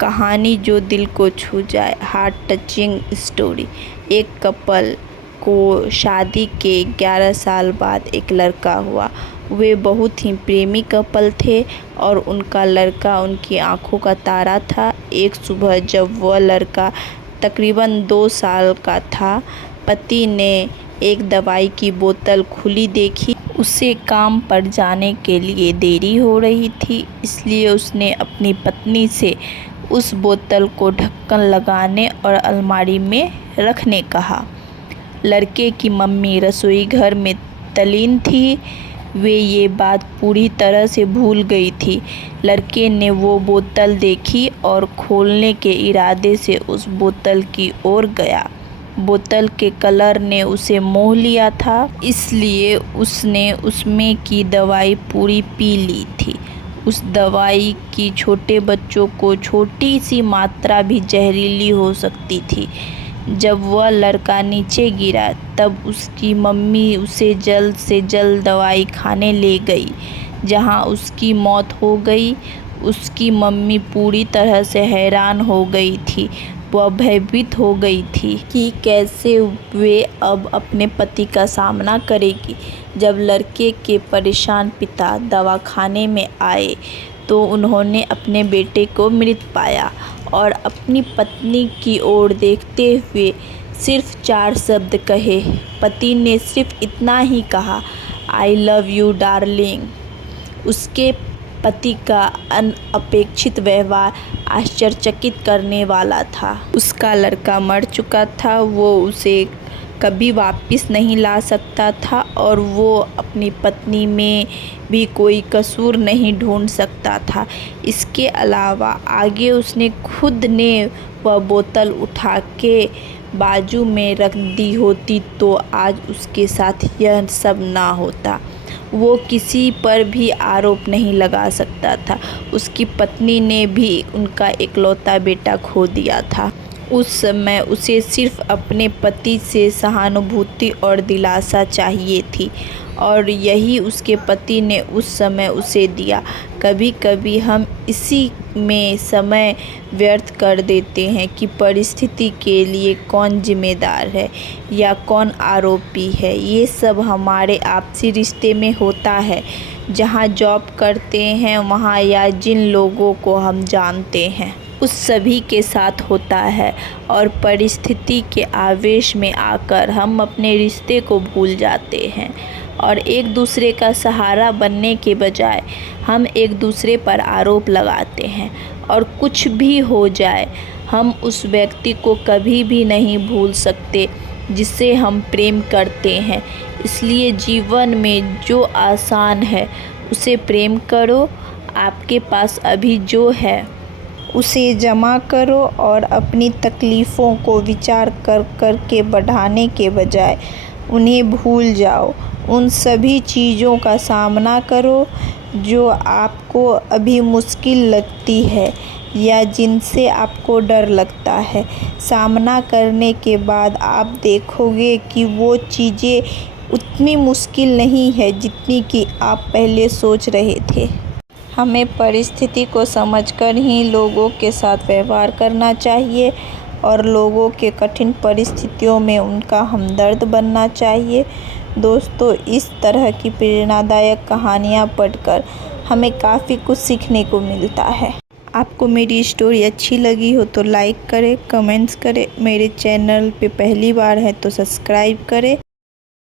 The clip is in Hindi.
कहानी जो दिल को छू जाए, हार्ट टचिंग स्टोरी। एक कपल को शादी के 11 साल बाद एक लड़का हुआ। वे बहुत ही प्रेमी कपल थे और उनका लड़का उनकी आंखों का तारा था। एक सुबह जब वह लड़का तकरीबन 2 साल का था, पति ने एक दवाई की बोतल खुली देखी। उसे काम पर जाने के लिए देरी हो रही थी, इसलिए उसने अपनी पत्नी से उस बोतल को ढक्कन लगाने और अलमारी में रखने कहा। लड़के की मम्मी रसोई घर में तल्लीन थी। वे ये बात पूरी तरह से भूल गई थी। लड़के ने वो बोतल देखी और खोलने के इरादे से उस बोतल की ओर गया। बोतल के कलर ने उसे मोह लिया था, इसलिए उसने उसमें की दवाई पूरी पी ली थी। उस दवाई की छोटे बच्चों को छोटी सी मात्रा भी जहरीली हो सकती थी। जब वह लड़का नीचे गिरा, तब उसकी मम्मी उसे जल्द से जल्द दवाई खाने ले गई, जहां उसकी मौत हो गई। उसकी मम्मी पूरी तरह से हैरान हो गई थी। वह भयभीत हो गई थी कि कैसे वे अब अपने पति का सामना करेगी। जब लड़के के परेशान पिता दवाखाने में आए तो उन्होंने अपने बेटे को मृत पाया और अपनी पत्नी की ओर देखते हुए सिर्फ 4 शब्द कहे। पति ने सिर्फ इतना ही कहा, आई लव यू डार्लिंग। उसके पति का अनअपेक्षित व्यवहार आश्चर्यचकित करने वाला था। उसका लड़का मर चुका था, वो उसे कभी वापस नहीं ला सकता था और वो अपनी पत्नी में भी कोई कसूर नहीं ढूंढ सकता था। इसके अलावा आगे उसने खुद ने वह बोतल उठा के बाजू में रख दी होती तो आज उसके साथ यह सब ना होता। वो किसी पर भी आरोप नहीं लगा सकता था। उसकी पत्नी ने भी उनका इकलौता बेटा खो दिया था। उस समय उसे सिर्फ अपने पति से सहानुभूति और दिलासा चाहिए थी और यही उसके पति ने उस समय उसे दिया। कभी कभी हम इसी में समय व्यर्थ कर देते हैं कि परिस्थिति के लिए कौन जिम्मेदार है या कौन आरोपी है। ये सब हमारे आपसी रिश्ते में होता है, जहाँ जॉब करते हैं वहाँ, या जिन लोगों को हम जानते हैं उस सभी के साथ होता है। और परिस्थिति के आवेश में आकर हम अपने रिश्ते को भूल जाते हैं और एक दूसरे का सहारा बनने के बजाय हम एक दूसरे पर आरोप लगाते हैं। और कुछ भी हो जाए, हम उस व्यक्ति को कभी भी नहीं भूल सकते जिसे हम प्रेम करते हैं। इसलिए जीवन में जो आसान है उसे प्रेम करो। आपके पास अभी जो है उसे जमा करो और अपनी तकलीफ़ों को विचार कर के बढ़ाने के बजाय उन्हें भूल जाओ। उन सभी चीज़ों का सामना करो जो आपको अभी मुश्किल लगती है या जिनसे आपको डर लगता है। सामना करने के बाद आप देखोगे कि वो चीज़ें उतनी मुश्किल नहीं है जितनी कि आप पहले सोच रहे थे। हमें परिस्थिति को समझकर ही लोगों के साथ व्यवहार करना चाहिए और लोगों के कठिन परिस्थितियों में उनका हमदर्द बनना चाहिए। दोस्तों, इस तरह की प्रेरणादायक कहानियाँ पढ़कर हमें काफ़ी कुछ सीखने को मिलता है। आपको मेरी स्टोरी अच्छी लगी हो तो लाइक करें, कमेंट्स करें। मेरे चैनल पे पहली बार है तो सब्सक्राइब करें।